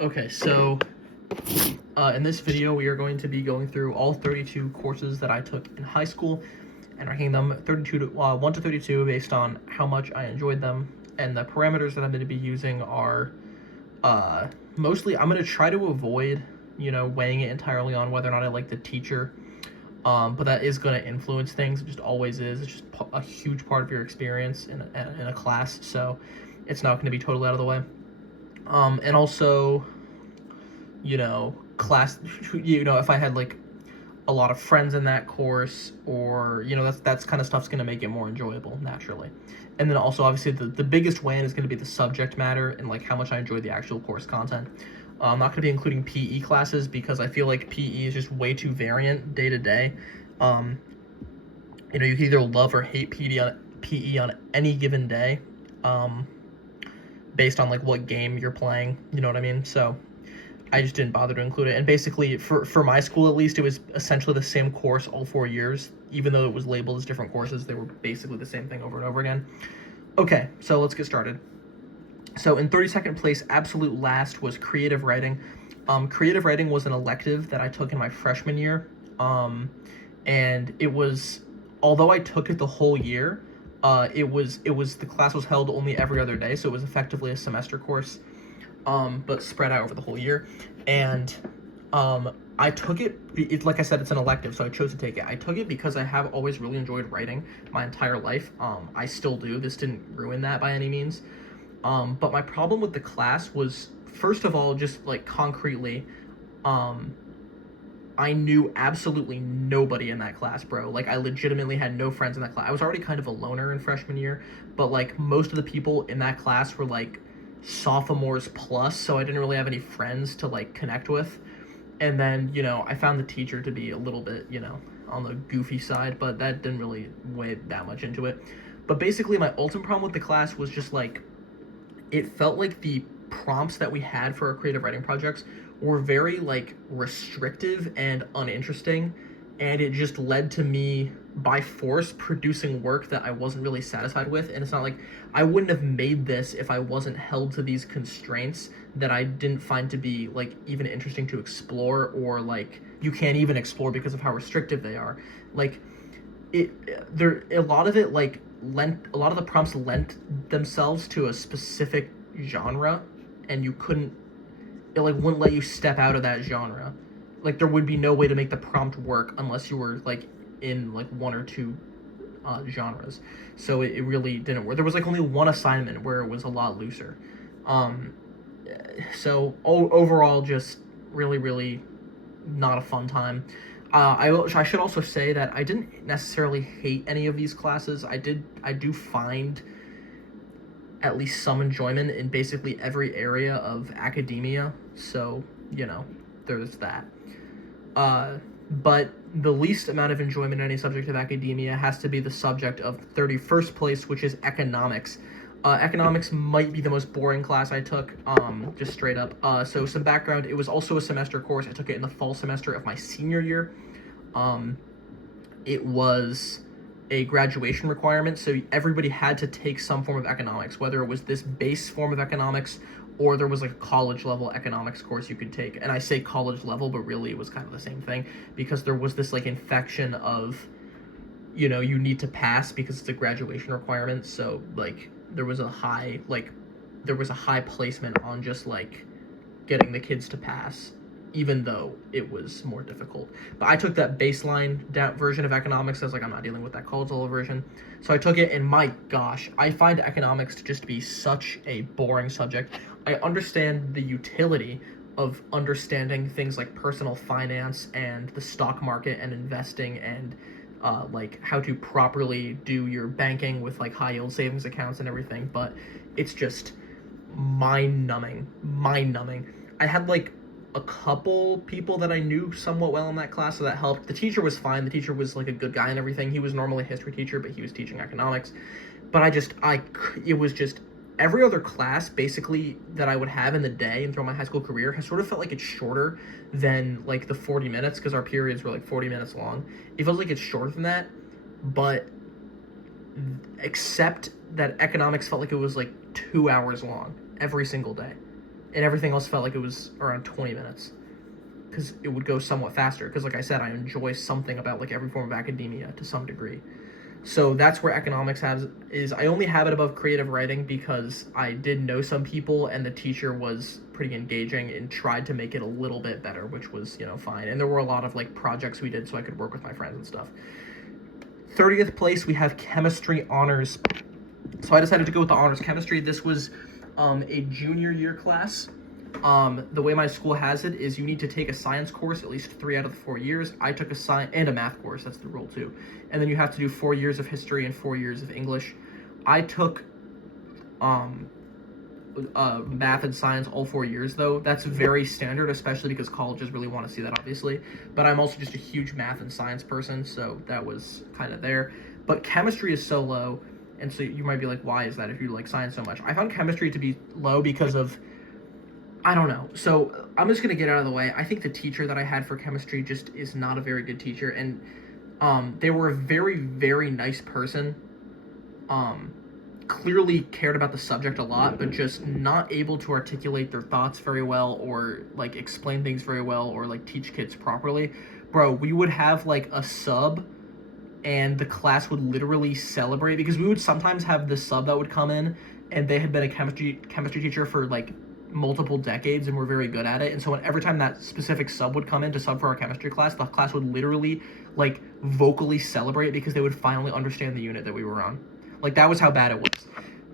Okay, so in this video we are going to be going through all 32 courses that I took in high school and ranking them 1 to 32 based on how much I enjoyed them. And the parameters that I'm going to be using are mostly I'm going to try to avoid, weighing it entirely on whether or not I like the teacher. But that is going to influence things. It just always is. It's just a huge part of your experience in a class, so it's not going to be totally out of the way. And also, class, if I had like a lot of friends in that course, or that's kind of stuff's going to make it more enjoyable naturally. And then also, obviously, the biggest win is going to be the subject matter and like how much I enjoy the actual course content. I'm not going to be including PE classes because I feel like PE is just way too variant day to day. You can either love or hate PE on any given day, based on like what game you're playing. You know what I mean? So I just didn't bother to include it. And basically, for my school at least, it was essentially the same course all 4 years. Even though it was labeled as different courses, they were basically the same thing over and over again. Okay, so let's get started. So in 32nd place, absolute last, was creative writing. Creative writing was an elective that I took in my freshman year. And it was, although I took it the whole year, the class was held only every other day, so it was effectively a semester course, but spread out over the whole year. And I took it, like I said, it's an elective, so I chose to take it. I took it because I have always really enjoyed writing my entire life. I still do. This didn't ruin that by any means. But my problem with the class was, first of all, just like concretely, I knew absolutely nobody in that class, bro. Like, I legitimately had no friends in that class. I was already kind of a loner in freshman year, but like most of the people in that class were like sophomores plus, so I didn't really have any friends to like connect with. And then, I found the teacher to be a little bit, on the goofy side, but that didn't really weigh that much into it. But basically, my ultimate problem with the class was just like, it felt like the prompts that we had for our creative writing projects were very like restrictive and uninteresting, and it just led to me by force producing work that I wasn't really satisfied with. And it's not like I wouldn't have made this if I wasn't held to these constraints that I didn't find to be like even interesting to explore, or like you can't even explore because of how restrictive they are. Like, a lot of it like lent a lot of the prompts lent themselves to a specific genre, and it like wouldn't let you step out of that genre. Like, there would be no way to make the prompt work unless you were like in like one or two genres. So it really didn't work. There was like only one assignment where it was a lot looser. um so overall, just really, really not a fun time. I should also say that I didn't necessarily hate any of these classes. I do find at least some enjoyment in basically every area of academia. So, there's that. But the least amount of enjoyment in any subject of academia has to be the subject of 31st place, which is economics. Economics might be the most boring class I took, just straight up. So some background, it was also a semester course. I took it in the fall semester of my senior year. It was a graduation requirement, so everybody had to take some form of economics, whether it was this base form of economics or there was like a college level economics course you could take. And I say college level, but really it was kind of the same thing, because there was this like infection of, you need to pass because it's a graduation requirement. So like there was a high placement on just like getting the kids to pass, even though it was more difficult. But I took that baseline version of economics. I was like, I'm not dealing with that college level version. So I took it, and my gosh, I find economics to just be such a boring subject. I understand the utility of understanding things like personal finance and the stock market and investing, and like how to properly do your banking with like high yield savings accounts and everything, but it's just mind numbing. I had like a couple people that I knew somewhat well in that class, so that helped. The teacher was fine. The teacher was like a good guy and everything. He was normally a history teacher, but he was teaching economics. But it was just every other class basically that I would have in the day and throughout my high school career has sort of felt like it's shorter than like the 40 minutes, because our periods were like 40 minutes long. It feels like it's shorter than that, but except that economics felt like it was like 2 hours long every single day. and everything else felt like it was around 20 minutes because it would go somewhat faster. Because, like I said, I enjoy something about like every form of academia to some degree. So that's where economics has is. I only have it above creative writing because I did know some people and the teacher was pretty engaging and tried to make it a little bit better, which was, you know, fine. And there were a lot of like projects we did so I could work with my friends and stuff. 30th place, we have chemistry honors. So I decided to go with the honors chemistry. This was a junior year class. The way my school has it is you need to take a science course at least 3 out of the 4 years. I took a science and a math course. That's the rule too. And then you have to do 4 years of history and 4 years of English. I took math and science all 4 years though. That's very standard, especially because colleges really want to see that, obviously. But I'm also just a huge math and science person, so that was kind of there. But chemistry is so low, and so you might be like, why is that if you like science so much? I found chemistry to be low because of, I don't know. So I'm just gonna get out of the way. I think the teacher that I had for chemistry just is not a very good teacher, and they were a very, very nice person. Clearly cared about the subject a lot, but just not able to articulate their thoughts very well, or like explain things very well, or like teach kids properly. Bro, we would have like a sub and the class would literally celebrate because we would sometimes have the sub that would come in and they had been a chemistry teacher for like multiple decades and were very good at it. And so every time that specific sub would come in to sub for our chemistry class, the class would literally like vocally celebrate because they would finally understand the unit that we were on. Like, that was how bad it was.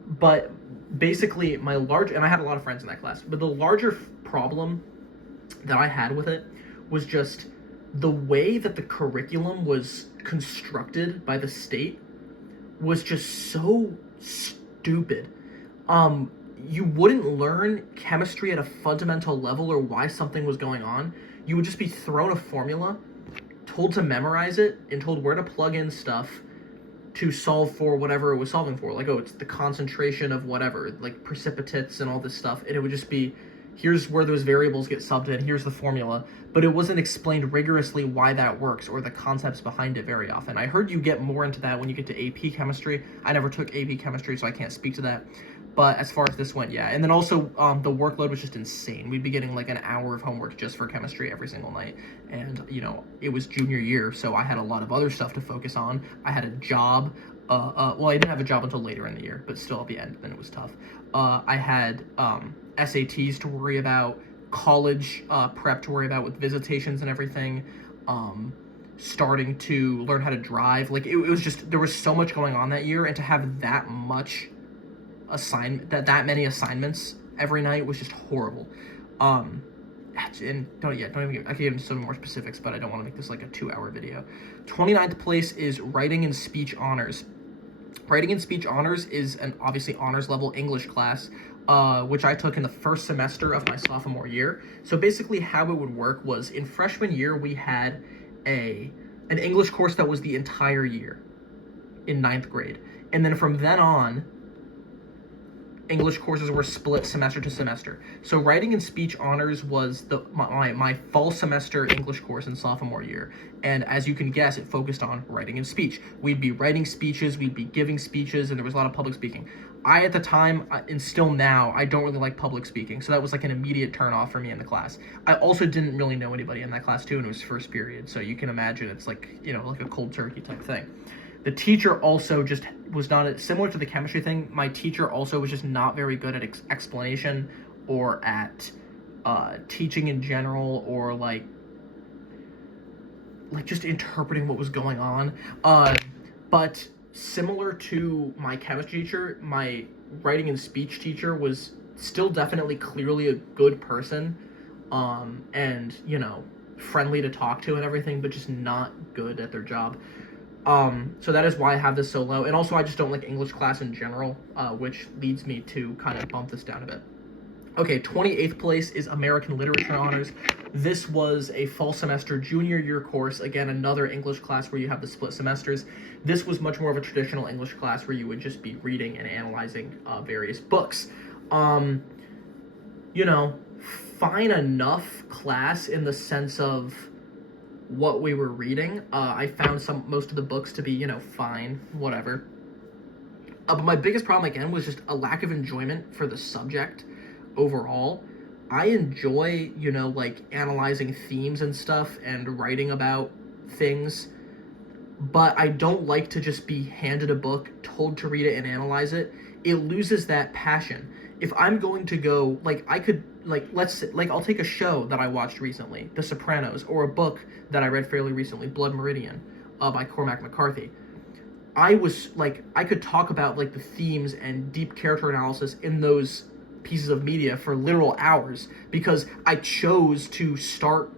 But basically, and I had a lot of friends in that class, but the larger problem that I had with it was just the way that the curriculum was constructed by the state was just so stupid. You wouldn't learn chemistry at a fundamental level or why something was going on. You would just be thrown a formula, told to memorize it, and told where to plug in stuff to solve for whatever it was solving for. Like, oh, it's the concentration of whatever, like precipitates and all this stuff. And it would just be, here's where those variables get subbed in, here's the formula. But it wasn't explained rigorously why that works or the concepts behind it very often. I heard you get more into that when you get to AP chemistry. I never took AP chemistry, so I can't speak to that. But as far as this went, yeah. And then also, the workload was just insane. We'd be getting like an hour of homework just for chemistry every single night. And, you know, it was junior year, so I had a lot of other stuff to focus on. I had a job. Well, I didn't have a job until later in the year, but still at the end, then it was tough. I had SATs to worry about, college prep to worry about with visitations and everything, starting to learn how to drive. Like, it was just, there was so much going on that year, and to have that much that many assignments every night was just horrible. And I can get into some more specifics, but I don't want to make this like a 2-hour video. 29th place is writing and speech honors. Writing and speech honors is an obviously honors level English class, which I took in the first semester of my sophomore year. So basically how it would work was in freshman year, we had an English course that was the entire year in 9th grade. And then from then on, English courses were split semester to semester. So writing and speech honors was my fall semester English course in sophomore year. And as you can guess, it focused on writing and speech. We'd be writing speeches, we'd be giving speeches, and there was a lot of public speaking. I, at the time, and still now, I don't really like public speaking. So that was like an immediate turn off for me in the class. I also didn't really know anybody in that class too, and it was first period. So you can imagine it's like, you know, like a cold turkey type thing. The teacher also just was not, similar to the chemistry thing, my teacher also was just not very good at explanation or at teaching in general, or like just interpreting what was going on. But similar to my chemistry teacher, my writing and speech teacher was still definitely clearly a good person, and, you know, friendly to talk to and everything, but just not good at their job. So that is why I have this so low. And also, I just don't like English class in general, which leads me to kind of bump this down a bit. Okay, 28th place is American Literature Honors. This was a fall semester junior year course. Again, another English class where you have the split semesters. This was much more of a traditional English class where you would just be reading and analyzing various books. You know, fine enough class in the sense of what we were reading. I found most of the books to be, you know, fine, whatever. But my biggest problem, again, was just a lack of enjoyment for the subject overall. I enjoy, like analyzing themes and stuff and writing about things, but I don't like to just be handed a book, told to read it and analyze it. It loses that passion. If I'm going to go, like, I could, like, I'll take a show that I watched recently, The Sopranos, or a book that I read fairly recently, Blood Meridian, by Cormac McCarthy. I could talk about, like, the themes and deep character analysis in those pieces of media for literal hours because I chose to start,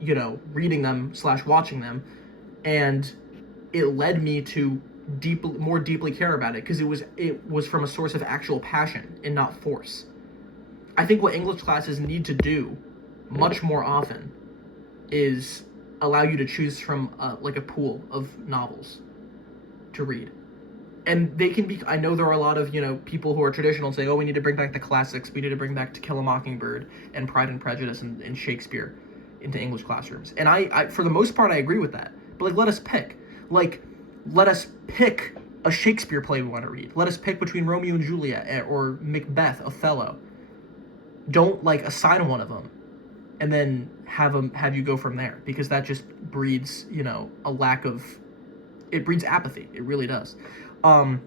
reading them slash watching them, and it led me to more deeply care about it because it was from a source of actual passion and not force. I think what English classes need to do much more often is allow you to choose from like a pool of novels to read. And they can be, I know there are a lot of, people who are traditional saying, oh, we need to bring back the classics, we need to bring back To Kill a Mockingbird and Pride and Prejudice and Shakespeare into English classrooms. And I, for the most part, I agree with that. But, like, let us pick. Like, let us pick a Shakespeare play we want to read. Let us pick between Romeo and Juliet or Macbeth, Othello. Don't, like, assign one of them and then have you go from there, because that just breeds, a lack of, it breeds apathy. It really does. So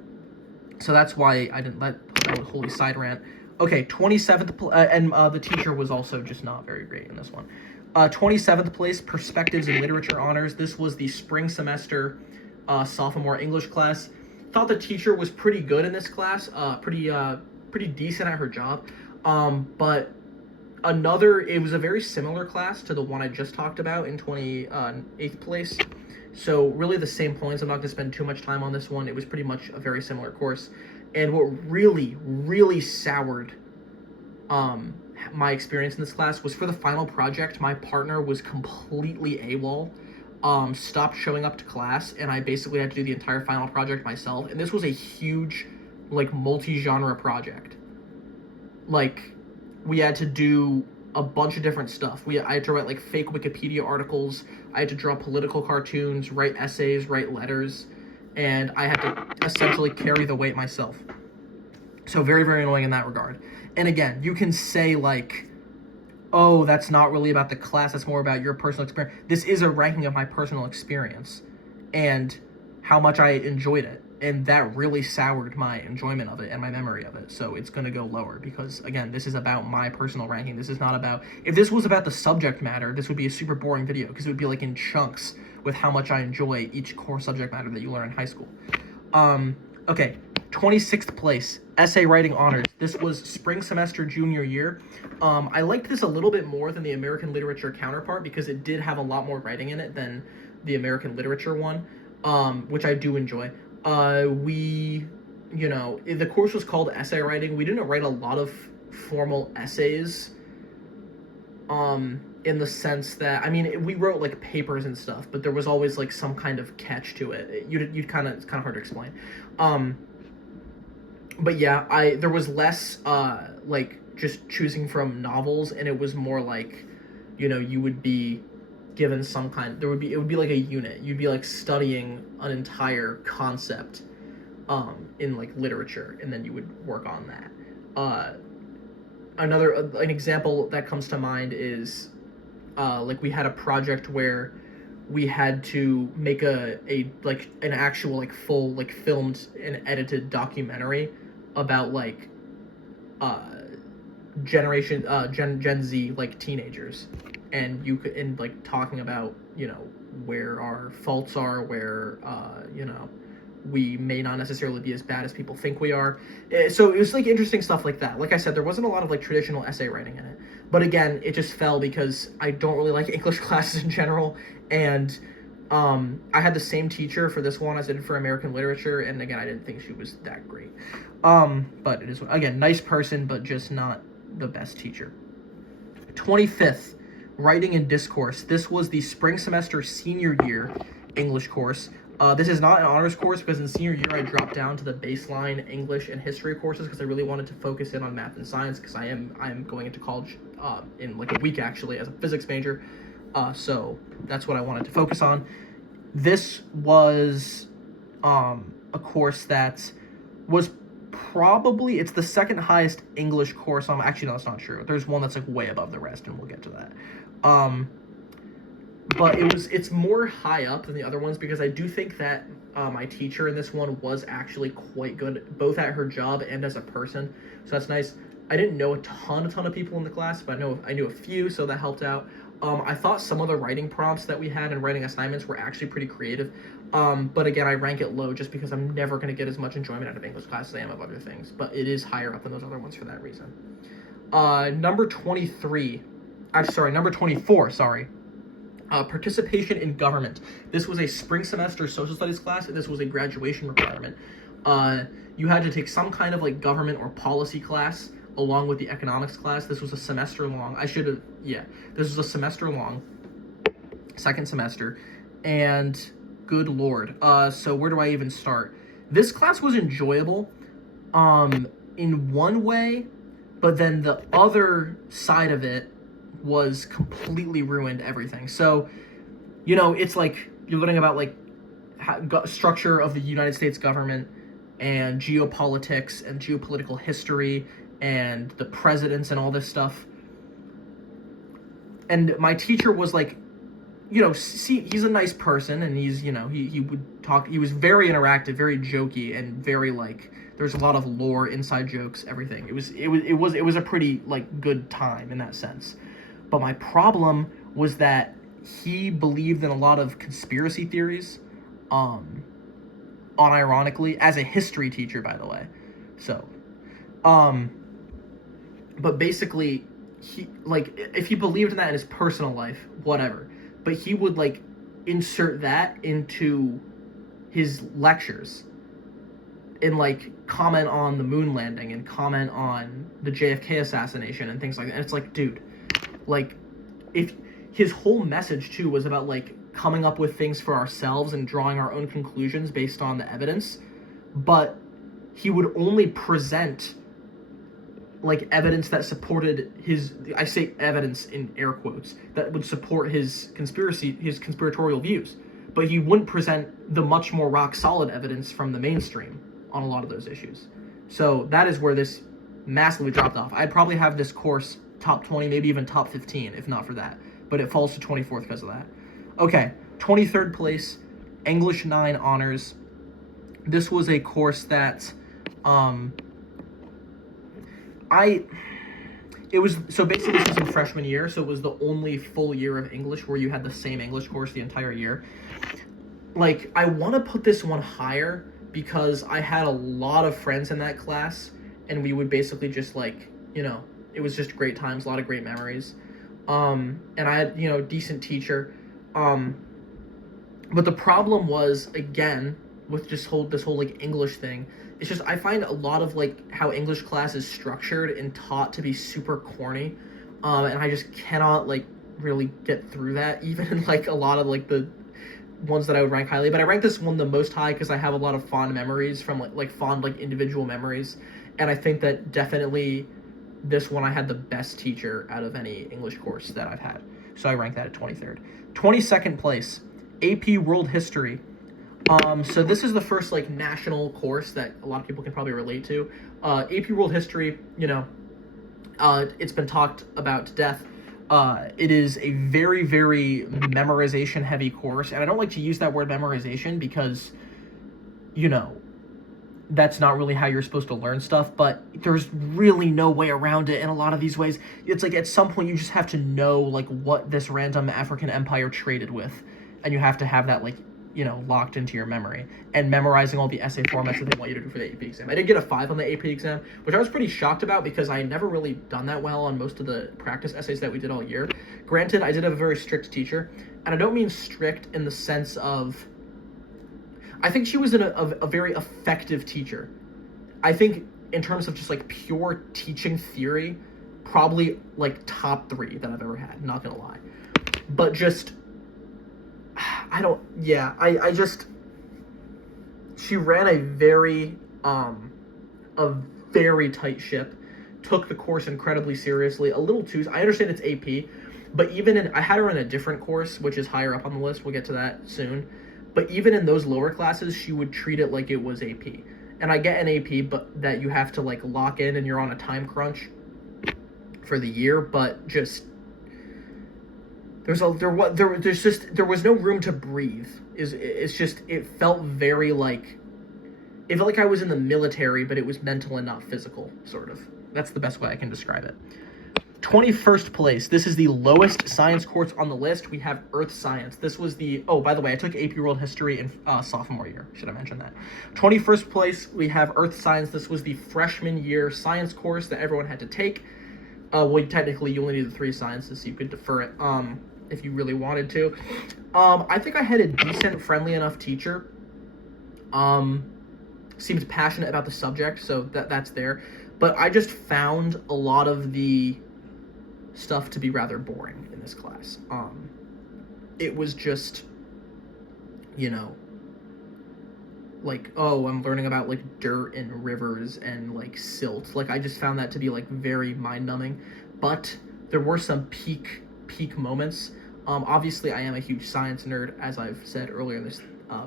that's why I didn't let that was holy side rant. Okay, 27th, and the teacher was also just not very great in this one. 27th place, Perspectives in Literature Honors. This was the spring semester sophomore English class. Thought the teacher was pretty good in this class, pretty decent at her job. But it was a very similar class to the one I just talked about in 28th place. So really the same points. I'm not going to spend too much time on this one. It was pretty much a very similar course. And what really, really soured my experience in this class was for the final project, my partner was completely AWOL, stopped showing up to class, and I basically had to do the entire final project myself. And this was a huge, like, multi-genre project. Like, we had to do a bunch of different stuff. I had to write, like, fake Wikipedia articles. I had to draw political cartoons, write essays, write letters, and I had to essentially carry the weight myself. So very, very annoying in that regard. And again, you can say, like, oh, that's not really about the class, that's more about your personal experience. This is a ranking of my personal experience and how much I enjoyed it. And that really soured my enjoyment of it and my memory of it. So it's going to go lower because, again, this is about my personal ranking. This is not about... If this was about the subject matter, this would be a super boring video because it would be, like, in chunks with how much I enjoy each core subject matter that you learn in high school. Okay, 26th place, Essay Writing Honors. This was spring semester junior year. I liked this a little bit more than the American Literature counterpart because it did have a lot more writing in it than the American Literature one, which I do enjoy. The course was called Essay Writing. We didn't write a lot of formal essays, in the sense that, I mean, we wrote, like, papers and stuff, but there was always, like, some kind of catch to it. It's kind of hard to explain. But yeah, there was less, like, just choosing from novels, and it was more like, you would be given some kind, it would be like a unit. You'd be, like, studying an entire concept, in, like, literature, and then you would work on that. An example that comes to mind is, like, we had a project where we had to make an actual, like, full, like, filmed and edited documentary about, like, Gen Z, like, teenagers, and like, talking about, where our faults are, where, we may not necessarily be as bad as people think we are. So it was, like, interesting stuff like that. Like I said, there wasn't a lot of, like, traditional essay writing in it. But again, it just fell because I don't really like English classes in general. And I had the same teacher for this one as I did for American Literature. And again, I didn't think she was that great. But it is, again, nice person, but just not the best teacher. 25th, Writing and Discourse. This was the spring semester senior year English course. This is not an honors course because in senior year I dropped down to the baseline English and history courses because I really wanted to focus in on math and science because I am going into college in, like, a week, actually, as a physics major. So that's what I wanted to focus on. This was a course that was probably, it's the second highest English course on, actually no, that's not true. There's one that's like way above the rest, and we'll get to that. But it's more high up than the other ones because I do think that my teacher in this one was actually quite good, both at her job and as a person. So that's nice. I didn't know a ton of people in the class, but I knew a few, so that helped out. I thought some of the writing prompts that we had and writing assignments were actually pretty creative. But again, I rank it low just because I'm never going to get as much enjoyment out of English class as I am of other things. But it is higher up than those other ones for that reason. Number 24, sorry. Participation in government. This was a spring semester social studies class, and this was a graduation requirement. You had to take some kind of like government or policy class along with the economics class. This was a semester long. This was a semester long, second semester, and good lord. So where do I even start? This class was enjoyable, in one way, but then the other side of it was completely ruined everything. So, it's like you're learning about like structure of the United States government and geopolitics and geopolitical history and the presidents and all this stuff. And my teacher was like, he's a nice person, and he's, he would talk, he was very interactive, very jokey, and very like, there's a lot of lore, inside jokes, everything. It was a pretty like good time in that sense. But my problem was that he believed in a lot of conspiracy theories, unironically, as a history teacher, by the way. So, but basically, he, like, if he believed in that in his personal life, whatever. But he would, like, insert that into his lectures and, like, comment on the moon landing and comment on the JFK assassination and things like that. And it's like, dude, like, if his whole message too was about like coming up with things for ourselves and drawing our own conclusions based on the evidence, but he would only present like evidence that supported his, I say evidence in air quotes, that would support his conspiratorial views, but he wouldn't present the much more rock solid evidence from the mainstream on a lot of those issues. So that is where this massively dropped off. I'd probably have this course top 20, maybe even top 15, if not for that. But it falls to 24th because of that. Okay, 23rd place, English 9 honors. This was a course that, it was, so basically this was in freshman year, so it was the only full year of English where you had the same English course the entire year. Like, I want to put this one higher because I had a lot of friends in that class, and we would basically just like, it was just great times, a lot of great memories. And I had, decent teacher. But the problem was, again, with this whole like English thing, it's just I find a lot of like how English class is structured and taught to be super corny. And I just cannot like really get through that, even in like a lot of like the ones that I would rank highly. But I rank this one the most high because I have a lot of fond memories from like fond like individual memories. And I think that definitely this one I had the best teacher out of any English course that I've had. So I rank that at 23rd. 22nd place, AP World History. So this is the first like national course that a lot of people can probably relate to. AP World History, it's been talked about to death. It is a very, very memorization heavy course. And I don't like to use that word memorization because, that's not really how you're supposed to learn stuff, but there's really no way around it in a lot of these ways. It's like at some point you just have to know like what this random African empire traded with, and you have to have that like, locked into your memory, and memorizing all the essay formats that they want you to do for the AP exam. I did get a 5 on the AP exam, which I was pretty shocked about because I had never really done that well on most of the practice essays that we did all year. Granted, I did have a very strict teacher, and I don't mean strict in the sense of, I think she was a very effective teacher. I think in terms of just like pure teaching theory, probably like top 3 that I've ever had, not gonna lie. But just, she ran a very tight ship, took the course incredibly seriously, a little too, I understand it's AP, but I had her in a different course, which is higher up on the list, we'll get to that soon. But even in those lower classes, she would treat it like it was AP. And and I get an AP, but that you have to like lock in and you're on a time crunch for the year, but just there was no room to breathe. It felt very like it felt like I was in the military, but it was mental and not physical, sort of. That's the best way I can describe it. 21st place. This is the lowest science course on the list. We have Earth Science. This was the... Oh, by the way, I took AP World History in sophomore year. Should I mention that? 21st place, we have Earth Science. This was the freshman year science course that everyone had to take. Well, technically, you only needed 3 sciences, so you could defer it if you really wanted to. I think I had a decent, friendly enough teacher. Seemed passionate about the subject, so that's there. But I just found a lot of the stuff to be rather boring in this class. It was just, you know, like, oh, I'm learning about like dirt and rivers and like silt. Like, I just found that to be like very mind-numbing. But there were some peak moments. Obviously, I am a huge science nerd, as I've said earlier in this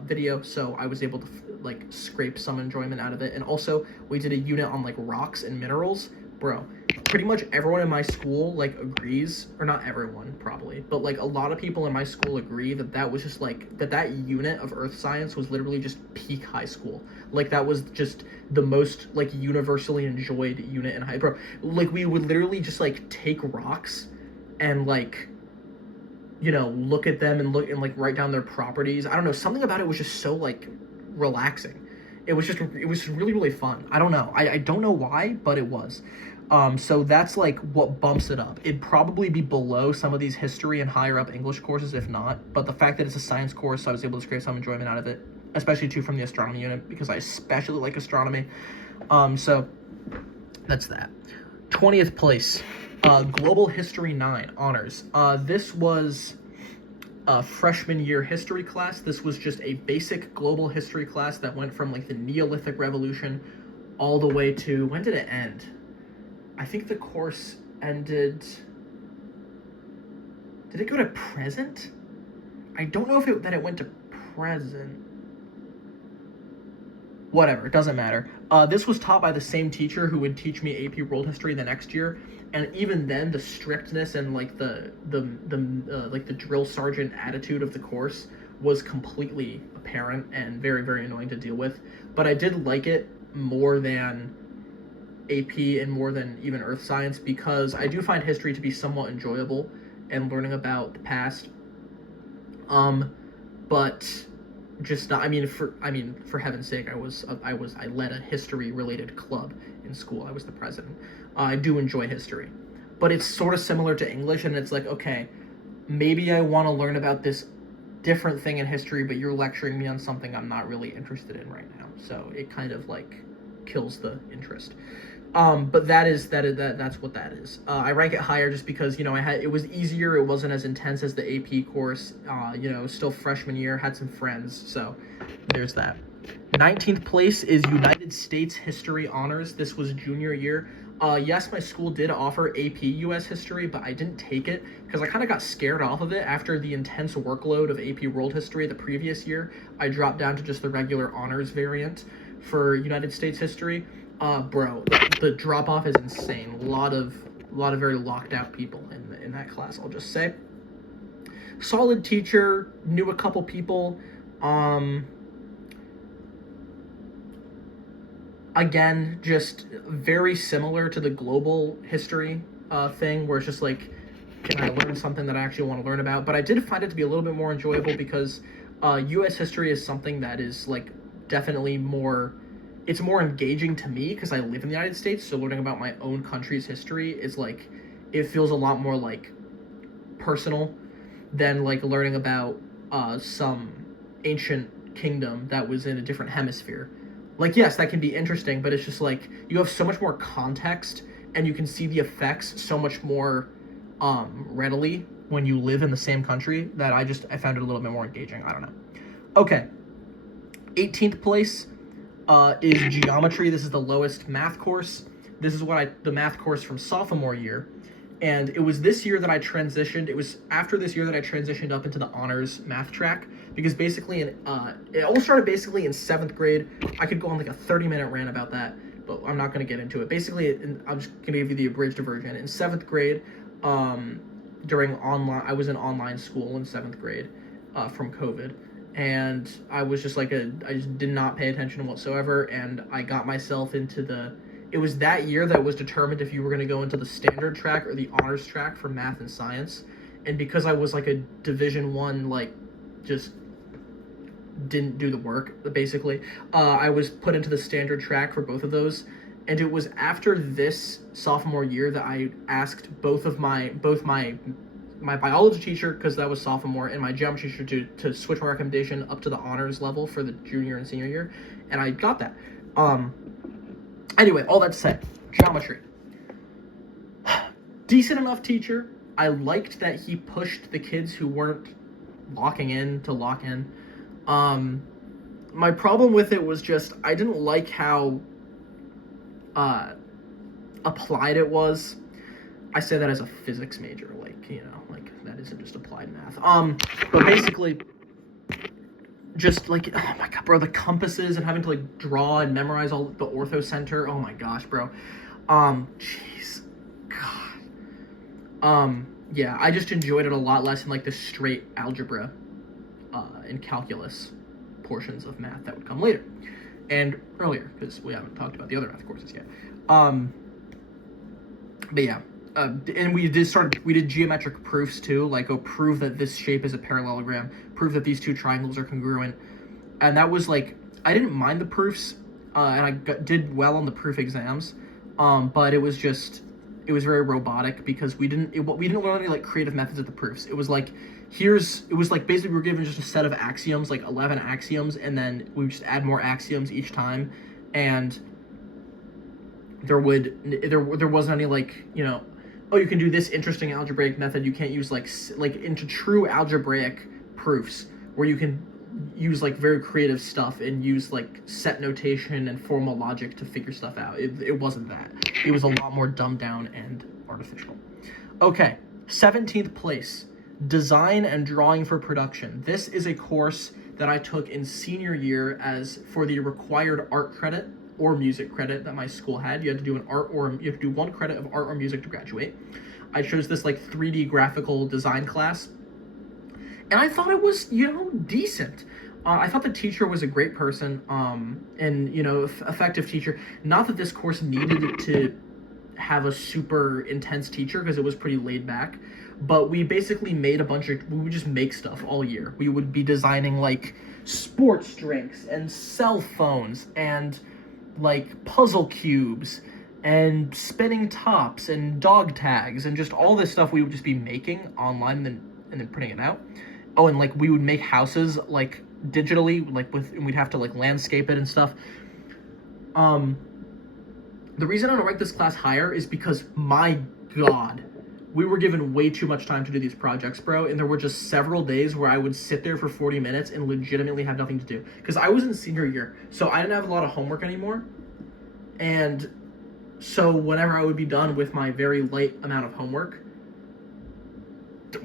video, so I was able to like scrape some enjoyment out of it. And also, we did a unit on like rocks and minerals. Bro, pretty much everyone in my school like agrees, or not everyone probably, but like a lot of people in my school agree that was just like that unit of earth science was literally just peak high school. Like, that was just the most like universally enjoyed unit in high. Bro, like, we would literally just like take rocks and like, you know, look at them and like write down their properties. I don't know, something about it was just so like relaxing. It was really, really fun. I don't know. I don't know why, but it was. So that's like what bumps it up. It'd probably be below some of these history and higher up English courses if not. But the fact that it's a science course, I was able to scrape some enjoyment out of it, especially too from the astronomy unit, because I especially like astronomy. So that's that. 20th place, Global History 9 honors. This was freshman year history class. This was just a basic global history class that went from like the Neolithic Revolution all the way to, when did it end? I think the course ended, did it go to present? I don't know if it went to present. Whatever, it doesn't matter. This was taught by the same teacher who would teach me AP World History the next year, and even then, the strictness and like the drill sergeant attitude of the course was completely apparent and very, very annoying to deal with. But I did like it more than AP and more than even Earth Science, because I do find history to be somewhat enjoyable and learning about the past. But just not, for heaven's sake, I led a history related club in school. I was the president. I do enjoy history, but it's sort of similar to English, and it's like, okay, maybe I want to learn about this different thing in history, but you're lecturing me on something I'm not really interested in right now. So it kind of like kills the interest. But that's what that is. I rank it higher just because, you know, it was easier. It wasn't as intense as the AP course. You know, still freshman year, had some friends. So there's that. 19th place is United States History Honors. This was junior year. Yes, my school did offer AP US History, but I didn't take it because I kind of got scared off of it after the intense workload of AP World History the previous year. I dropped down to just the regular honors variant for United States History. Bro, the drop off is insane. A lot of very locked out people in that class, I'll just say. Solid teacher, knew a couple people. Again, just very similar to the global history thing, where it's just like, can I learn something that I actually want to learn about? But I did find it to be a little bit more enjoyable because U.S. history is something that is like definitely more, it's more engaging to me because I live in the United States, so learning about my own country's history is like, it feels a lot more like personal than like learning about some ancient kingdom that was in a different hemisphere. Like, yes, that can be interesting, but it's just like, you have so much more context and you can see the effects so much more readily when you live in the same country that I found it a little bit more engaging. I don't know. Okay. 18th place is geometry. This is the lowest math course. This is the math course from sophomore year. And it was this year that I transitioned. It was after this year that I transitioned up into the honors math track. because basically it all started basically in 7th grade. I could go on like a 30-minute rant about that, but I'm not going to get into it. Basically, I'm just going to give you the abridged version. In 7th grade, during online, I was in online school in 7th grade from COVID, and I was just like I just did not pay attention whatsoever, and I got myself into it was that year that was determined if you were going to go into the standard track or the honors track for math and science. And because I was like a Division One, like, just didn't do the work, basically, I was put into the standard track for both of those. And it was after this sophomore year that I asked both my biology teacher, because that was sophomore, and my geometry teacher to switch my recommendation up to the honors level for the junior and senior year, and I got that. Anyway, all that said, geometry. Decent enough teacher. I liked that he pushed the kids who weren't locking in to lock in. My problem with it was just I didn't like how applied it was. I say that as a physics major, like, you know, like, that isn't just applied math. But basically, just like, oh my god, bro, the compasses and having to like draw and memorize all the ortho center. Oh my gosh, bro. Jeez, God. Yeah, I just enjoyed it a lot less in like the straight algebra, and calculus portions of math that would come later and earlier, because we haven't talked about the other math courses yet. But yeah. And we did geometric proofs too, like, prove that this shape is a parallelogram, prove that these two triangles are congruent, and that was like, I didn't mind the proofs, and I did well on the proof exams, but it was very robotic because we didn't learn any like creative methods of the proofs. It was like, basically we were given just a set of axioms, like 11 axioms, and then we would just add more axioms each time, and there wasn't any like, you know, oh, you can do this interesting algebraic method. You can't use like into true algebraic proofs where you can use like very creative stuff and use like set notation and formal logic to figure stuff out. It wasn't that. It was a lot more dumbed down and artificial. Okay, 17th place, design and drawing for production. This is a course that I took in senior year as for the required art credit or music credit that my school had. You had to do you have to do 1 credit of art or music to graduate. I chose this like 3D graphical design class, and I thought it was, you know, decent. I thought the teacher was a great person, and, you know, effective teacher. Not that this course needed to have a super intense teacher because it was pretty laid back, but we basically made we would just make stuff all year. We would be designing like sports drinks and cell phones and like puzzle cubes and spinning tops and dog tags and just all this stuff we would just be making online and then printing it out. Oh, and like we would make houses like digitally, like and we'd have to like landscape it and stuff. The reason I don't rank this class higher is because, my god, we were given way too much time to do these projects, bro, and there were just several days where I would sit there for 40 minutes and legitimately have nothing to do. Because I was in senior year, so I didn't have a lot of homework anymore, and so whenever I would be done with my very light amount of homework,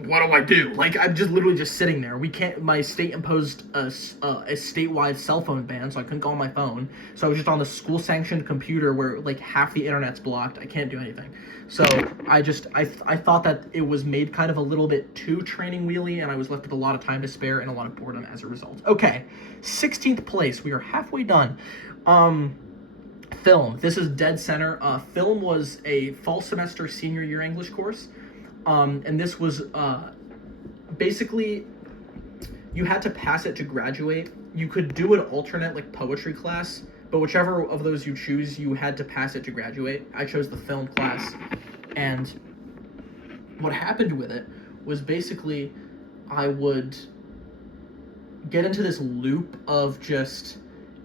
what do I do? Like, I'm just literally just sitting there. My state imposed a statewide cell phone ban, so I couldn't go on my phone. So I was just on the school-sanctioned computer where, like, half the internet's blocked. I can't do anything. So I thought that it was made kind of a little bit too training wheelie, and I was left with a lot of time to spare and a lot of boredom as a result. Okay, 16th place. We are halfway done. Film. This is dead center. Film was a fall semester senior year English course. And this was basically, you had to pass it to graduate. You could do an alternate like poetry class, but whichever of those you choose, you had to pass it to graduate. I chose the film class, and what happened with it was basically I would get into this loop of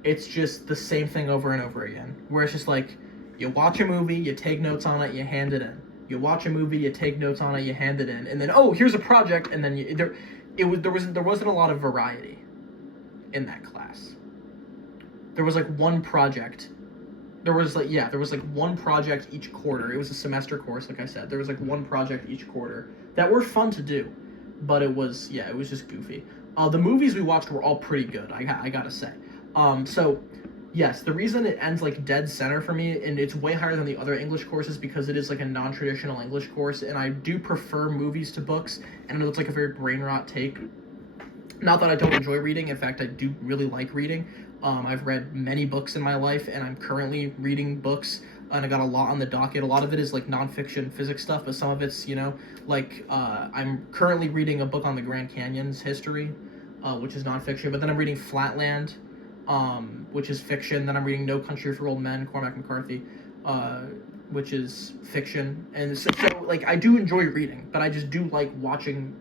it's just the same thing over and over again, where it's just like, you watch a movie, you take notes on it, you hand it in. You watch a movie, you take notes on it, you hand it in, and then, oh, here's a project, and then there wasn't a lot of variety in that class. There was like one project. There was like one project each quarter. It was a semester course, like I said. There was like one project each quarter that were fun to do, but it was just goofy. The movies we watched were all pretty good. I gotta say. So yes, the reason it ends like dead center for me, and it's way higher than the other English courses because it is like a non-traditional English course, and I do prefer movies to books. And I know it's like a very brain rot take. Not that I don't enjoy reading. In fact, I do really like reading. I've read many books in my life, and I'm currently reading books. And I got a lot on the docket. A lot of it is like nonfiction physics stuff, but some of it's, like I'm currently reading a book on the Grand Canyon's history, which is nonfiction. But then I'm reading Flatland, which is fiction. Then I'm reading No Country for Old Men, Cormac McCarthy, which is fiction. And so like I do enjoy reading, but I just do like watching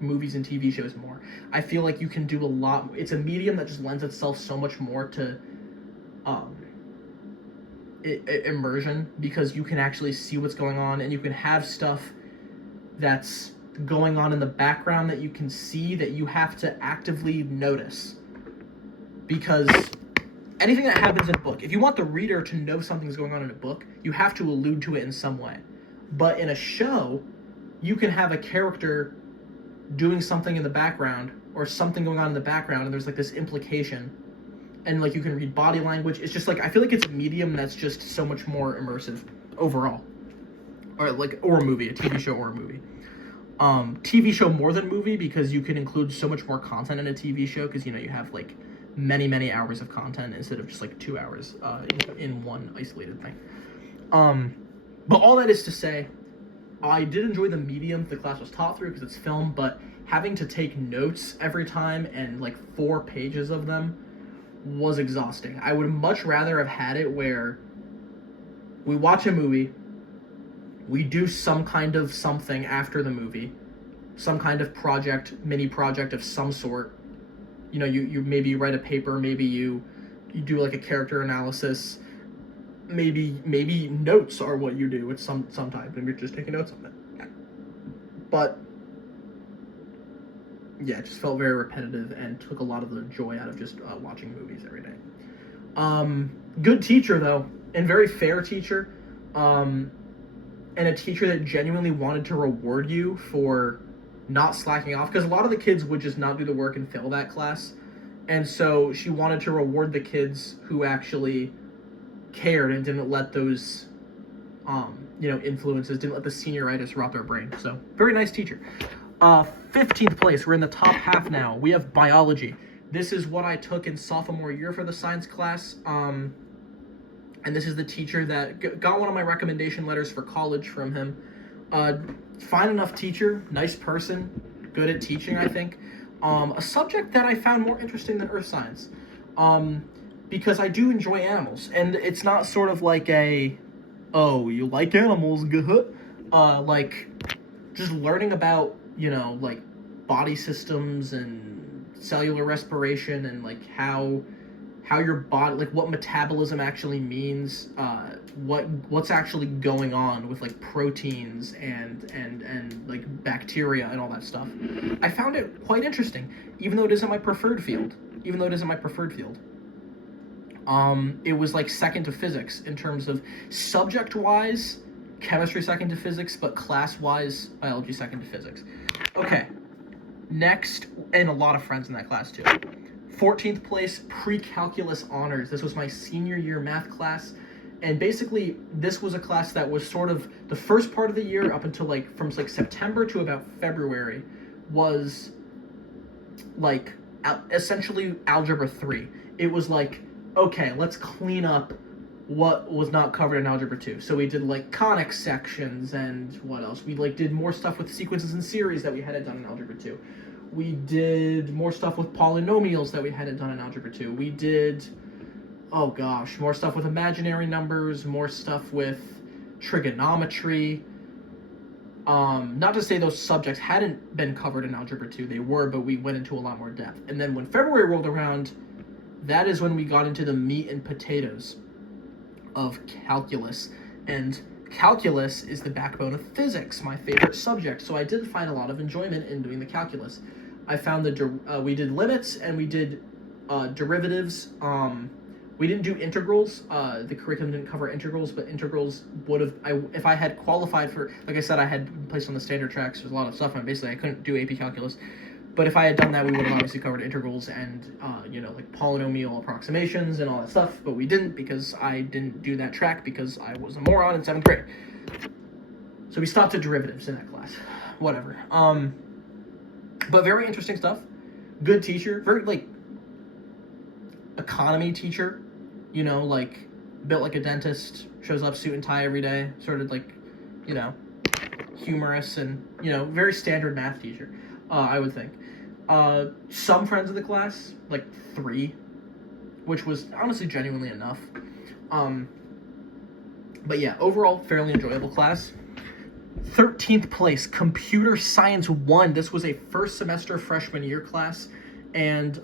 movies and TV shows more. I feel like you can do a lot. It's a medium that just lends itself so much more to immersion, because you can actually see what's going on, and you can have stuff that's going on in the background that you can see that you have to actively notice. Because anything that happens in a book, if you want the reader to know something's going on in a book, you have to allude to it in some way. But in a show, you can have a character doing something in the background, or something going on in the background, and there's like this implication, and like you can read body language. It's just like I feel like it's a medium that's just so much more immersive overall, or a movie, a TV show or a movie. TV show more than movie, because you can include so much more content in a TV show, because you have like many hours of content instead of just like 2 hours in one isolated thing. But all that is to say, I did enjoy the medium the class was taught through because it's film, but having to take notes every time, and like 4 pages of them, was exhausting. I would much rather have had it where we watch a movie, we do some kind of something after the movie, some kind of mini project of some sort. You maybe write a paper, maybe you do like a character analysis, maybe notes are what you do. It's sometimes maybe you're just taking notes on it. But yeah, it just felt very repetitive and took a lot of the joy out of just watching movies every day. Good teacher though, and very fair teacher, and a teacher that genuinely wanted to reward you for not slacking off, because a lot of the kids would just not do the work and fail that class, and so she wanted to reward the kids who actually cared and didn't let those influences, didn't let the senioritis rot their brain. So very nice teacher. 15th place, we're in the top half now. We have biology. This is what I took in sophomore year for the science class, and this is the teacher that got one of my recommendation letters for college from him. Fine enough teacher, nice person, good at teaching, I think. A subject that I found more interesting than earth science, because I do enjoy animals, and it's not sort of like oh, you like animals, good, like just learning about, like body systems and cellular respiration, and like how your body, like what metabolism actually means, what's actually going on with like proteins and like bacteria and all that stuff. I found it quite interesting, even though it isn't my preferred field. It was like second to physics in terms of subject-wise, chemistry second to physics, but class-wise, biology second to physics. Okay, next, and a lot of friends in that class too. 14th place, pre-calculus honors. This was my senior year math class, and basically this was a class that was sort of the first part of the year up until from September to about February was like essentially algebra 3. It was like, okay, let's clean up what was not covered in algebra 2. So we did like conic sections, and what else? We did more stuff with sequences and series that we hadn't done in algebra 2. We did more stuff with polynomials that we hadn't done in algebra 2. We did, more stuff with imaginary numbers, more stuff with trigonometry. Not to say those subjects hadn't been covered in algebra 2, they were, but we went into a lot more depth. And then when February rolled around, that is when we got into the meat and potatoes of calculus. And calculus is the backbone of physics, my favorite subject, so I did find a lot of enjoyment in doing the calculus. I found we did limits, and we did derivatives. We didn't do integrals. The curriculum didn't cover integrals, but integrals would have, if I had qualified for, like I said, I had been placed on the standard tracks. There's a lot of stuff, and basically I couldn't do AP calculus. But if I had done that, we would have obviously covered integrals and, like polynomial approximations and all that stuff. But we didn't because I didn't do that track because I was a moron in 7th grade. So we stopped at derivatives in that class. Whatever. But very interesting stuff. Good teacher. Very, like, economy teacher. Like, built like a dentist. Shows up suit and tie every day. Sort of, like, humorous and, very standard math teacher. I would think. Some friends of the class, like 3, which was honestly genuinely enough. But yeah, overall, fairly enjoyable class. 13th place, Computer Science 1. This was a first semester freshman year class, and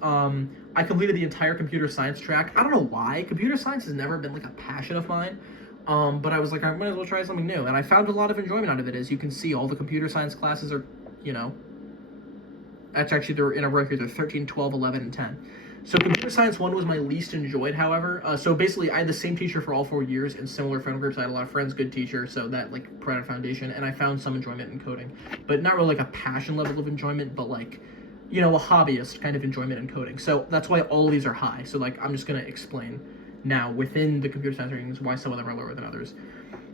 I completed the entire computer science track. I don't know why. Computer science has never been like a passion of mine, but I was like, I might as well try something new, and I found a lot of enjoyment out of it. As you can see, all the computer science classes are, that's actually, they're in a row here. They're 13, 12, 11, and 10. So Computer Science 1 was my least enjoyed, however. So basically, I had the same teacher for all 4 years in similar friend groups. I had a lot of friends, good teacher, so that, like, provided a foundation. And I found some enjoyment in coding. But not really, like, a passion level of enjoyment, but, like, a hobbyist kind of enjoyment in coding. So that's why all of these are high. So, like, I'm just going to explain now within the computer science ratings why some of them are lower than others.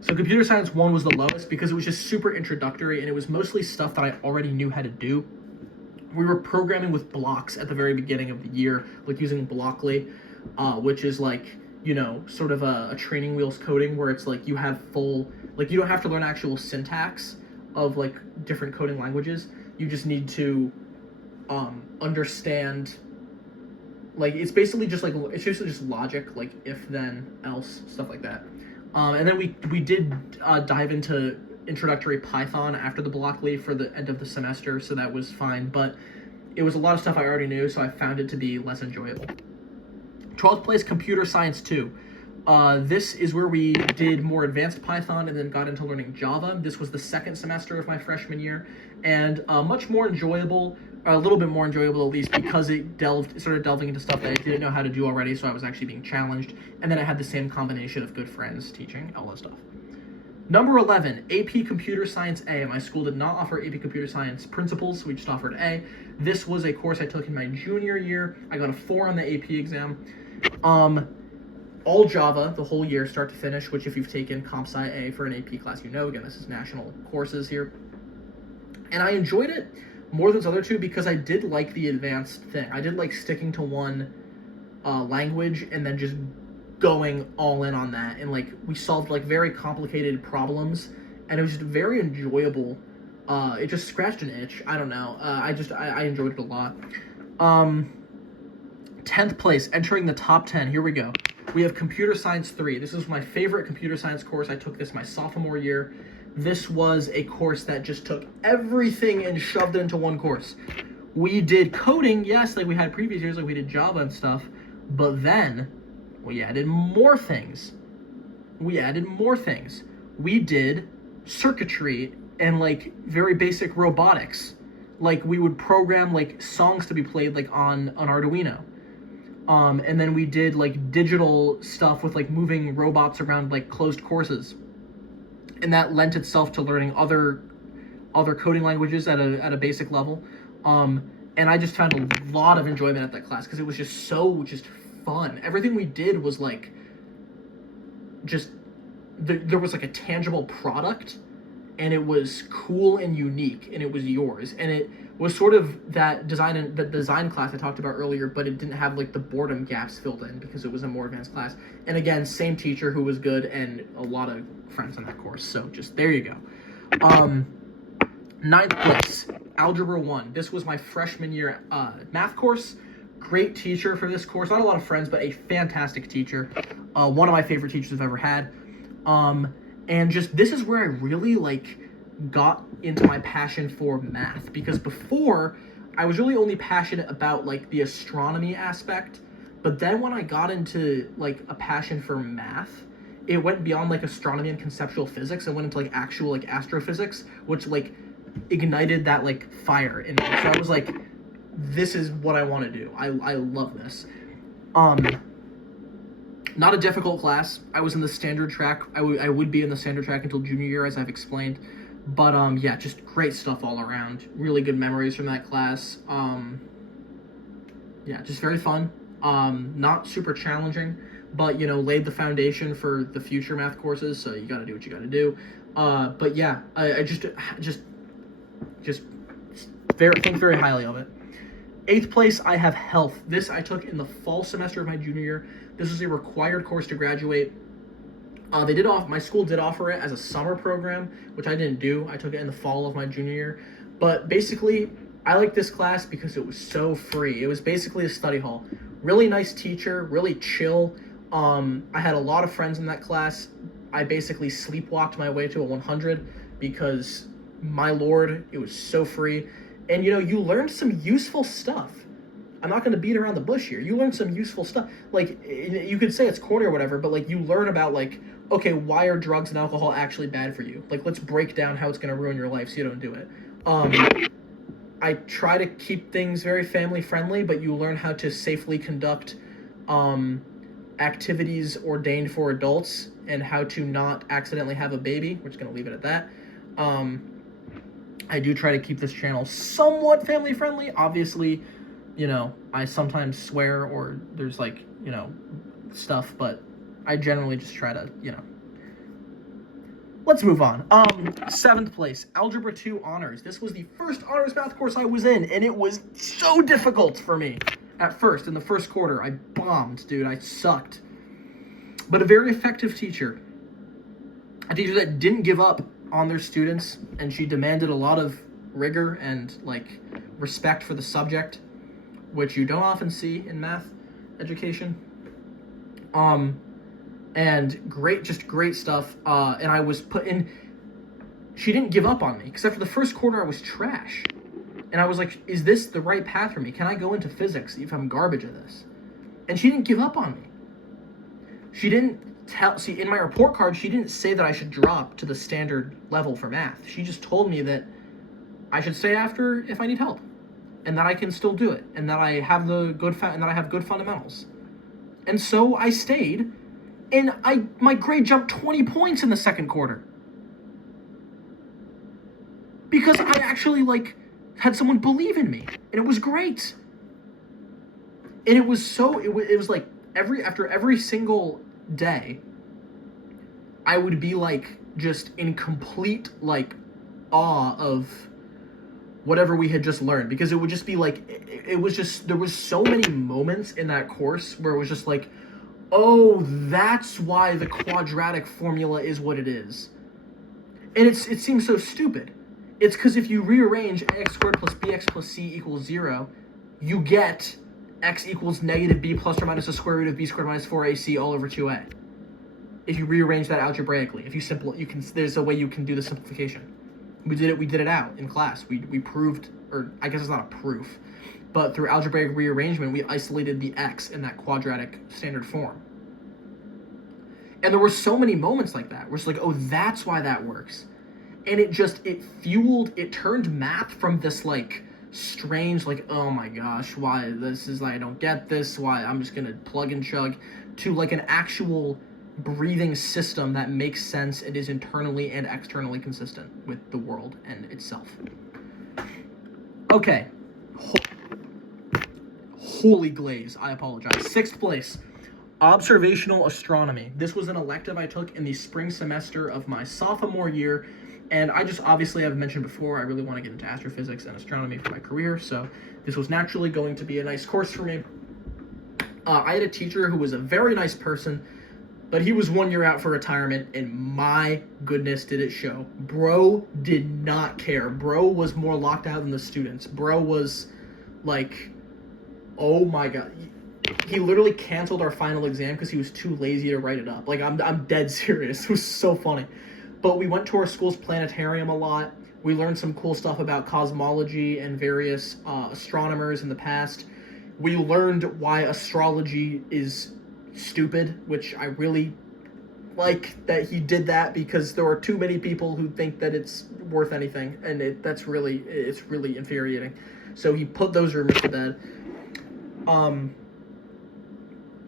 So Computer Science 1 was the lowest because it was just super introductory, and it was mostly stuff that I already knew how to do. We were programming with blocks at the very beginning of the year, like using Blockly, which is like, sort of a training wheels coding where it's like you have full, like you don't have to learn actual syntax of like different coding languages. You just need to understand, like it's basically just like, it's just logic, like if, then, else, stuff like that. And then we did dive into introductory Python after the Blockly for the end of the semester, so that was fine, but it was a lot of stuff I already knew, so I found it to be less enjoyable. 12th place, Computer Science 2. This is where we did more advanced Python and then got into learning Java. This was the second semester of my freshman year, and much more enjoyable, a little bit more enjoyable at least, because it started delving into stuff that I didn't know how to do already, so I was actually being challenged, and then I had the same combination of good friends teaching all that stuff. Number 11, AP Computer Science A. My school did not offer AP Computer Science Principles, we just offered A. This was a course I took in my junior year. I got a 4 on the AP exam. All Java, the whole year, start to finish, which if you've taken Comp Sci A for an AP class, again, this is national courses here. And I enjoyed it more than those other two because I did like the advanced thing. I did like sticking to one language and then just going all in on that, and like we solved like very complicated problems, and it was just very enjoyable. It just scratched an itch. I don't know. I enjoyed it a lot. 10th place, entering the top 10. Here we go. We have Computer Science 3. This is my favorite computer science course. I took this my sophomore year. This was a course that just took everything and shoved it into one course. We did coding, yes, like we had previous years, like we did Java and stuff, but then we added more things. We did circuitry and like very basic robotics. Like we would program like songs to be played like on an Arduino. And then we did like digital stuff with like moving robots around like closed courses. And that lent itself to learning other coding languages at a basic level. And I just found a lot of enjoyment at that class because it was just fun. Everything we did was like there was like a tangible product, and it was cool and unique, and it was yours, and it was sort of that design class I talked about earlier, but it didn't have like the boredom gaps filled in because it was a more advanced class. And again, same teacher who was good, and a lot of friends in that course, so just there you go. 9th place, Algebra 1. This was my freshman year math course. Great teacher for this course. Not a lot of friends, but a fantastic teacher. One of my favorite teachers I've ever had. And just, this is where I really, like, got into my passion for math. Because before, I was really only passionate about, like, the astronomy aspect. But then when I got into, like, a passion for math, it went beyond, like, astronomy and conceptual physics. It went into, like, actual, like, astrophysics, which, like, ignited that, like, fire in me. So I was like, this is what I want to do. I love this. Not a difficult class. I was in the standard track. I would be in the standard track until junior year, as I've explained. But yeah, just great stuff all around. Really good memories from that class. Yeah, just very fun. Not super challenging, but laid the foundation for the future math courses. So you got to do what you got to do. But yeah, I just very think very highly of it. Eighth place, I have health. This I took in the fall semester of my junior year. This was a required course to graduate. My school did offer it as a summer program, which I didn't do. I took it in the fall of my junior year. But basically, I liked this class because it was so free. It was basically a study hall. Really nice teacher, really chill. I had a lot of friends in that class. I basically sleepwalked my way to a 100 because, my lord, it was so free. And you learned some useful stuff. I'm not going to beat around the bush here. You learn some useful stuff. Like, you could say it's corny or whatever, but like you learn about like, okay, why are drugs and alcohol actually bad for you? Like, let's break down how it's going to ruin your life so you don't do it. I try to keep things very family friendly, but you learn how to safely conduct activities ordained for adults and how to not accidentally have a baby. We're just going to leave it at that. I do try to keep this channel somewhat family friendly. Obviously, I sometimes swear or there's like, stuff, but I generally just try to, Let's move on. Seventh place, Algebra 2 Honors. This was the first honors math course I was in, and it was so difficult for me. At first, in the first quarter, I bombed, dude. I sucked. But a very effective teacher. A teacher that didn't give up on their students, and she demanded a lot of rigor and, like, respect for the subject, which you don't often see in math education. And great stuff. And I was put in. She didn't give up on me, because after the first quarter I was trash, and I was like, "Is this the right path for me? Can I go into physics if I'm garbage at this?" And she didn't give up on me. She didn't see in my report card. She didn't say that I should drop to the standard level for math. She just told me that I should stay after if I need help, and that I can still do it, and that I have and that I have good fundamentals. And so I stayed. And my grade jumped 20 points in the second quarter. Because I actually, had someone believe in me. And it was great. And it was like, after every single day, I would be, just in complete, awe of whatever we had just learned. Because it would just be, there was so many moments in that course where it was just like, oh, that's why the quadratic formula is what it is. And it seems so stupid. It's because if you rearrange ax squared plus bx plus c equals 0, you get x equals negative b plus or minus the square root of b squared minus 4ac all over 2a. If you rearrange that algebraically, there's a way you can do the simplification. We did it out in class. We proved, or I guess it's not a proof, but through algebraic rearrangement, we isolated the x in that quadratic standard form. And there were so many moments like that where it's like, oh, that's why that works. And it turned math from this, strange, oh my gosh, why this is, I don't get this, why I'm just going to plug and chug, to, an actual breathing system that makes sense and is internally and externally consistent with the world and itself. Okay. Holy glaze, I apologize. Sixth place, observational astronomy. This was an elective I took in the spring semester of my sophomore year, and obviously I've mentioned before, I really want to get into astrophysics and astronomy for my career, so this was naturally going to be a nice course for me. I had a teacher who was a very nice person, but he was 1 year out for retirement, and my goodness did it show. Bro did not care. Bro was more locked out than the students. Bro was oh my god. He literally canceled our final exam because he was too lazy to write it up. I'm dead serious. It was so funny. But we went to our school's planetarium a lot. We learned some cool stuff about cosmology and various astronomers in the past. We learned why astrology is stupid, which I really like that he did that, because there are too many people who think that it's worth anything, and it's really infuriating. So he put those rumors to bed.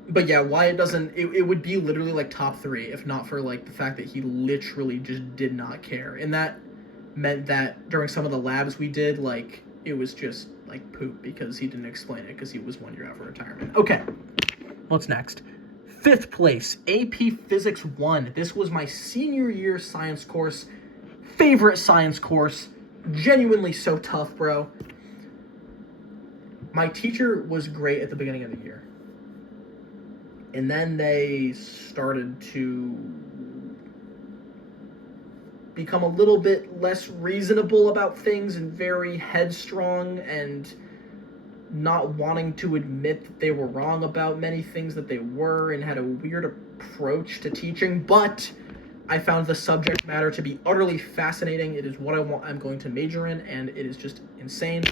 But yeah, why it would be literally top 3 if not for the fact that he literally just did not care. And that meant that during some of the labs we did, like, it was just like poop because he didn't explain it because he was 1 year out for retirement. Okay, what's next? 5th place, AP Physics 1. This was my senior year science course. Favorite science course. Genuinely so tough, bro. My teacher was great at the beginning of the year. And then they started to become a little bit less reasonable about things and very headstrong and not wanting to admit that they were wrong about many things that they were, and had a weird approach to teaching. But I found the subject matter to be utterly fascinating. It is what I'm going to major in, and it is just insane.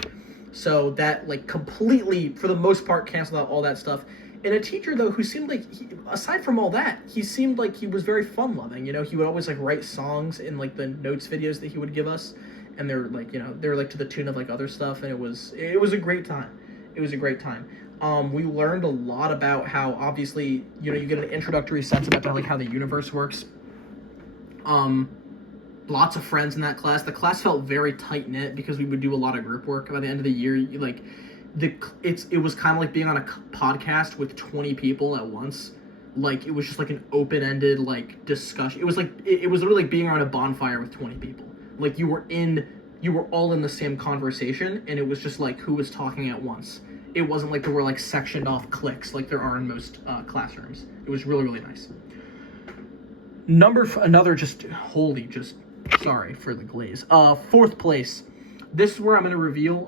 So that, like, completely, for the most part, canceled out all that stuff. And a teacher, though, who seemed like, aside from all that, he seemed like he was very fun-loving. You know, he would always, like, write songs in, like, the notes videos that he would give us. And they're, like, you know, they're, like, to the tune of, like, other stuff. And it was a great time. It was a great time. We learned a lot about how, obviously, you know, you get an introductory sense about, like, how the universe works. Lots of friends in that class. The class felt very tight-knit because we would do a lot of group work. By the end of the year, it was kind of like being on a podcast with 20 people at once. Like, it was just like an open-ended, like, discussion. It was like, it was literally like being around a bonfire with 20 people. Like, you were all in the same conversation, and it was just like who was talking at once. It wasn't like there were, like, sectioned off cliques like there are in most classrooms. It was really, really nice. Sorry for the glaze. 4th place. This is where I'm going to reveal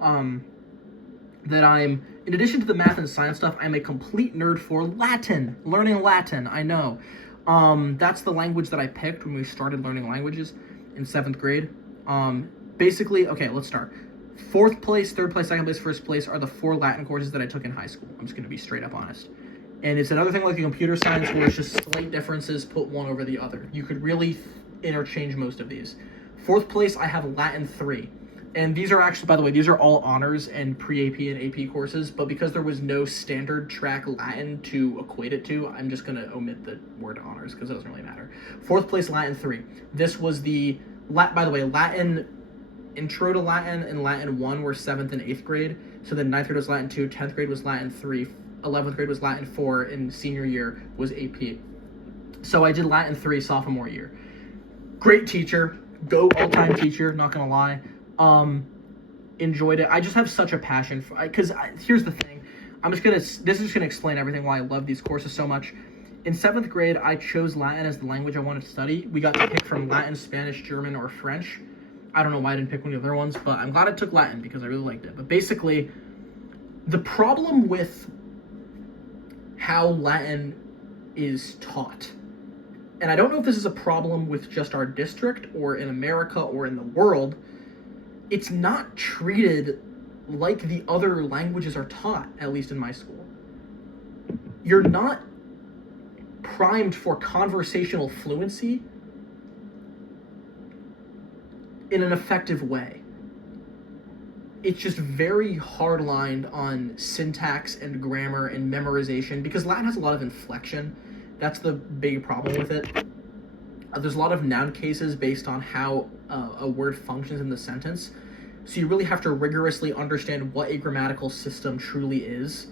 that I'm, in addition to the math and science stuff, I'm a complete nerd for Latin. Learning Latin, I know. That's the language that I picked when we started learning languages in 7th grade. Basically, okay, let's start. 4th place, 3rd place, 2nd place, 1st place are the 4 Latin courses that I took in high school. I'm just going to be straight up honest. And it's another thing like a computer science where it's just slight differences, put one over the other. You could really interchange most of these. 4th place, I have Latin 3. And these are actually, by the way, these are all honors and pre-AP and AP courses, but because there was no standard track Latin to equate it to, I'm just going to omit the word honors because it doesn't really matter. 4th place, Latin 3. This was the, by the way, Latin, Intro to Latin and Latin 1 were 7th and 8th grade. So then 9th grade was Latin 2, 10th grade was Latin 3, 11th grade was Latin 4, and senior year was AP. So I did Latin 3 sophomore year. Great teacher, all-time teacher, not gonna lie. Enjoyed it. I just have such a passion for, because here's the thing. This is just gonna explain everything why I love these courses so much. In 7th grade, I chose Latin as the language I wanted to study. We got to pick from Latin, Spanish, German, or French. I don't know why I didn't pick one of the other ones, but I'm glad I took Latin because I really liked it. But basically, the problem with how Latin is taught, and I don't know if this is a problem with just our district or in America or in the world, it's not treated like the other languages are taught, at least in my school. You're not primed for conversational fluency in an effective way. It's just very hard-lined on syntax and grammar and memorization because Latin has a lot of inflection. That's the big problem with it. There's a lot of noun cases based on how a word functions in the sentence. So you really have to rigorously understand what a grammatical system truly is.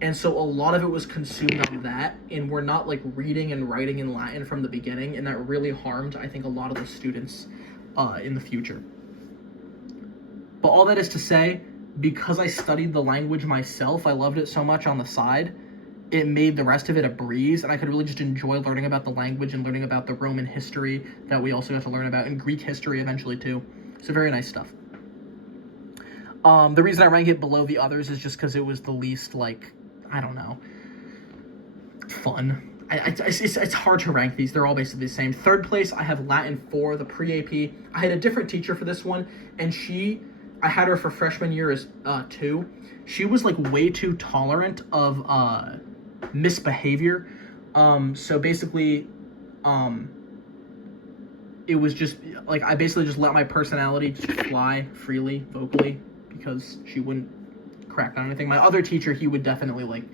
And so a lot of it was consumed on that, and we're not like reading and writing in Latin from the beginning, and that really harmed, I think, a lot of the students in the future. But all that is to say, because I studied the language myself, I loved it so much on the side, it made the rest of it a breeze, and I could really just enjoy learning about the language and learning about the Roman history that we also got to learn about, and Greek history eventually too. So very nice stuff. The reason I rank it below the others is just because it was the least, like, I don't know, fun. It's hard to rank these. They're all basically the same. 3rd place, I have Latin 4, the pre-AP. I had a different teacher for this one, and I had her for freshman year as 2. She was, like, way too tolerant of misbehavior. So basically, it was just, like, I basically just let my personality just fly freely, vocally, because she wouldn't crack down anything. My other teacher, he would definitely, like,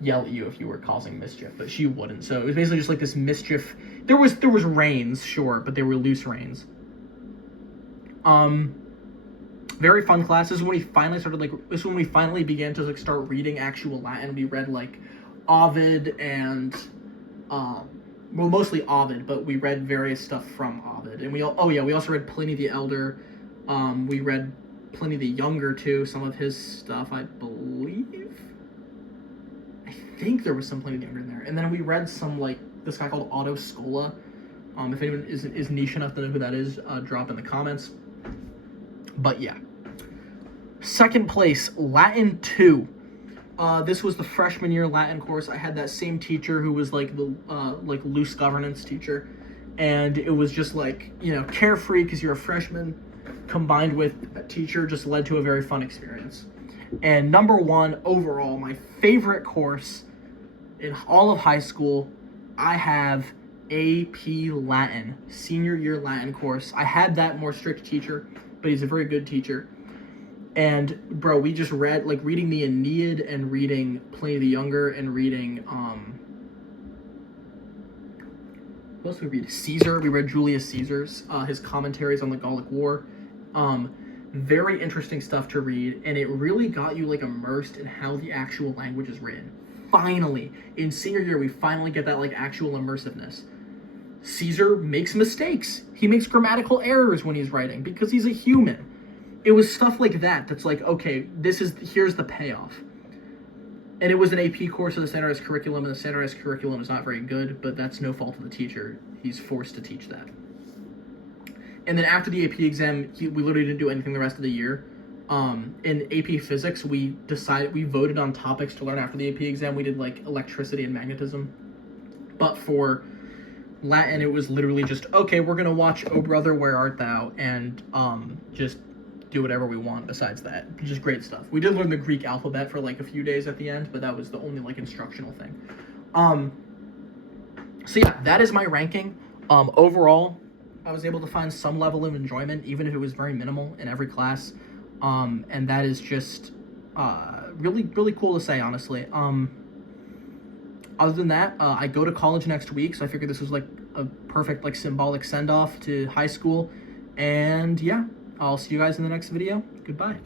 yell at you if you were causing mischief, but she wouldn't. So it was basically just like this mischief. There was reins, sure, but they were loose reins. Very fun class. This is when we finally started, like, this is when we finally began to, like, start reading actual Latin. We read, like, Ovid and, well, mostly Ovid, but we read various stuff from Ovid. And we also read Pliny the Elder. We read Pliny the Younger, too, some of his stuff, I believe. I think there was some Pliny the Younger in there. And then we read some, like, this guy called Otto Scola. If anyone is niche enough to know who that is, drop in the comments. But yeah. Second place, Latin 2. This was the freshman year Latin course. I had that same teacher who was like the like loose governance teacher, and it was just like, you know, carefree because you're a freshman, combined with a teacher, just led to a very fun experience. And number one overall, my favorite course in all of high school, I have AP Latin, senior year Latin course. I had that more strict teacher, but he's a very good teacher. And bro, we just read, like, reading the Aeneid and reading Pliny the Younger and reading what else did we read? Caesar. We read Julius Caesar's his commentaries on the Gallic War. Very interesting stuff to read, and it really got you, like, immersed in how the actual language is written. Finally, in senior year, we finally get that, like, actual immersiveness. Caesar makes mistakes. He makes grammatical errors when he's writing because he's a human. It was stuff like that that's like, okay, here's the payoff. And it was an AP course of the standardized curriculum, and the standardized curriculum is not very good, but that's no fault of the teacher. He's forced to teach that. And then after the AP exam, we literally didn't do anything the rest of the year. In AP physics, we voted on topics to learn after the AP exam. We did, like, electricity and magnetism. But for Latin, it was literally just, okay, we're going to watch Oh Brother, Where Art Thou? And just do whatever we want besides that. Just great stuff. We did learn the Greek alphabet for, like, a few days at the end, but that was the only, like, instructional thing. So yeah, that is my ranking. Overall, I was able to find some level of enjoyment, even if it was very minimal in every class. And that is just really, really cool to say, honestly. Other than that, I go to college next week, so I figured this was, like, a perfect, like, symbolic send-off to high school. And yeah, I'll see you guys in the next video. Goodbye.